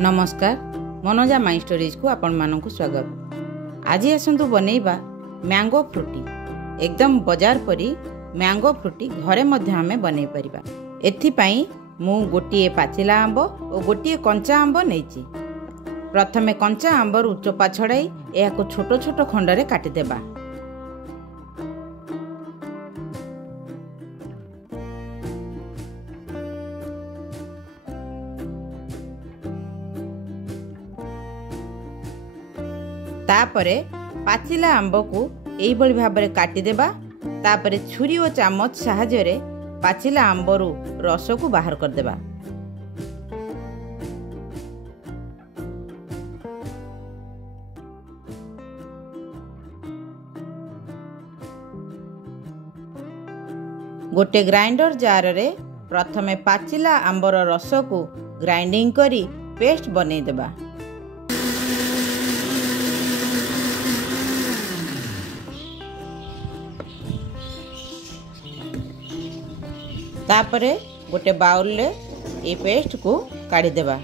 नमस्कार Manoja my stories को आपण मानक स्वागत। आज आसतु बनैबा मैंगो फ्रूटी। एकदम बाजार परी मैंगो फ्रूटी घरे मध्य आमे बनै परिबा। एथिपाई मु गोटिए पाचिला आंब और गोटिए कंचा आंब नैची। प्रथमे कंचा आंबर चोपा छड़ाई एहाको छोट छोट खंडरे काटी देबा। तापरे पाचिला आंब को एई बळी भाबरे काटी देबा। तापरे छुरी और चामच सहाय्य रे पाचिला आंबरू रस को बाहर कर देबा। गोटे ग्राइंडर जार रे प्रथमे पाचिला आंबर रस को ग्राइंडिंग करी पेस्ट बनै देबा। तापरे गोटे बाउल ले ए पेस्ट को काढ़ी देबा।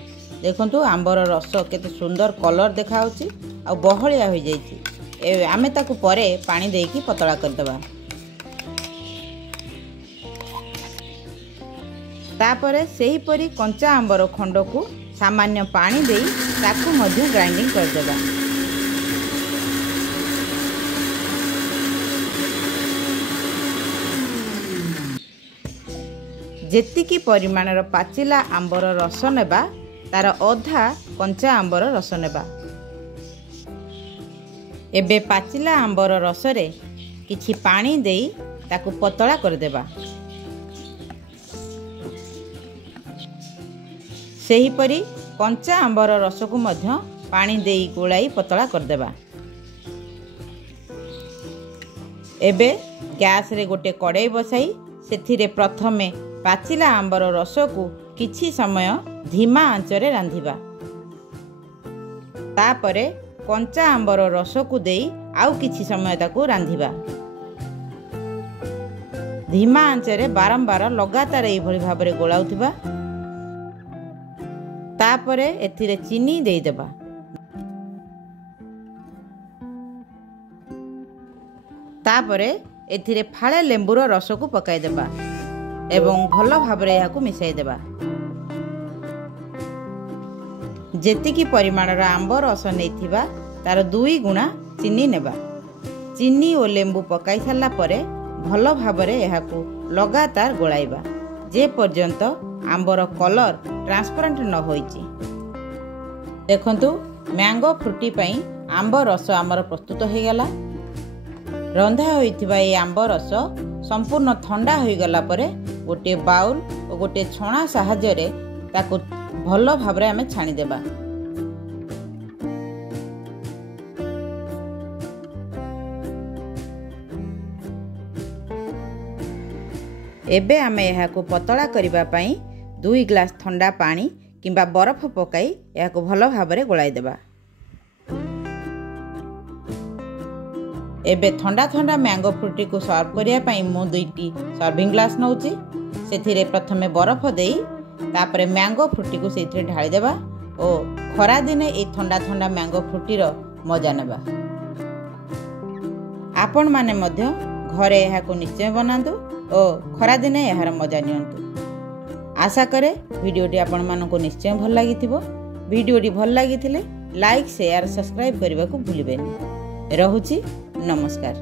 देखंतु आंबर रस केते सुंदर कलर देखाउची आ बहलिया हो जाईची। आमे ताकू परे पानी देकी पतला कर देबा। तापरे सेही परी कंचा आंबर खंड को सामान्य पानी देई ताकू मध्य ग्राइंडिंग कर देबा। जेतिकी परिमाणर पाचिला आंबर रस नेबा तार अधा कंचा आंबर रस नेबा। एबे पाचिला आंबर रस रे किछि पानी देई ताकू पतला कर देबा। सेही परी कंचा आंबर रस को मध्य पानी देई गोलाई पतला कर देबा। एबे गैस रे गोटे कड़ाई बसाई सेथिरे प्रथमे पाचिला आंबर रस को किछि समय धीमा आंचरे रांधिबा। तापरे कंचा आंबर रस को देई आउ किछि समय ताकू रांधिबा। धीमा आंचरे बारंबार लगातार एई भली भाबरे गोलाउथिबा। तापरे एथिरे चीनी देई देबा। तापरे एथिरे फाळे लेंबुर रस को पकाई देबा एवं भल भाबरे याकू मिसाई देबा। जेतिकी परिमाणर आंब रस नैथिबा तार 2 गुणा चीनी नेबा। चीनी और लेंबू पकाई सारला परे भल भाबरे याकू लगातार गोलाइबा जे पर्यंत आंबर कलर ट्रांसपेरेंट न होईची। देखंतु मैंगो फ्रूटी पई आंब रस आमर प्रस्तुत हो गला। रंधा होइथिबा ए आंब रस संपूर्ण ठंडा हो गला परे गोटे बाउल और गोटे छणा सहाय्य रे ताकू भल भाबरे आमे छाणी देबा। एबे आमे एहाकू पतला करिबा पई 2 ग्लास ठंडा पानी किंबा बरफ पकाई एहाकू भल भाबरे गोलाई देबा। एबे ठंडा ठंडा मैंगो फ्रूटी को सर्व करिया पई मु 2टी सर्विंग ग्लास नउची। सेथिरे प्रथमे बरफ देई तापरे मैंगो फ्रूटी को सेथिरे ढाली देबा ओ खरा दिने ए ठंडा ठंडा मैंगो फ्रूटी रो मजा नेबा। आपण माने मध्य घरे एहाकू निश्चय बनांतु ओ खरा दिने एहार मजा नियंतु। आशा करे वीडियोटी आपण मानको निश्चय भल लागिथिबो। वीडियोटी भल लागिथिले लाइक शेयर सब्सक्राइब करबा को भूलिबेनी। रहुची नमस्कार।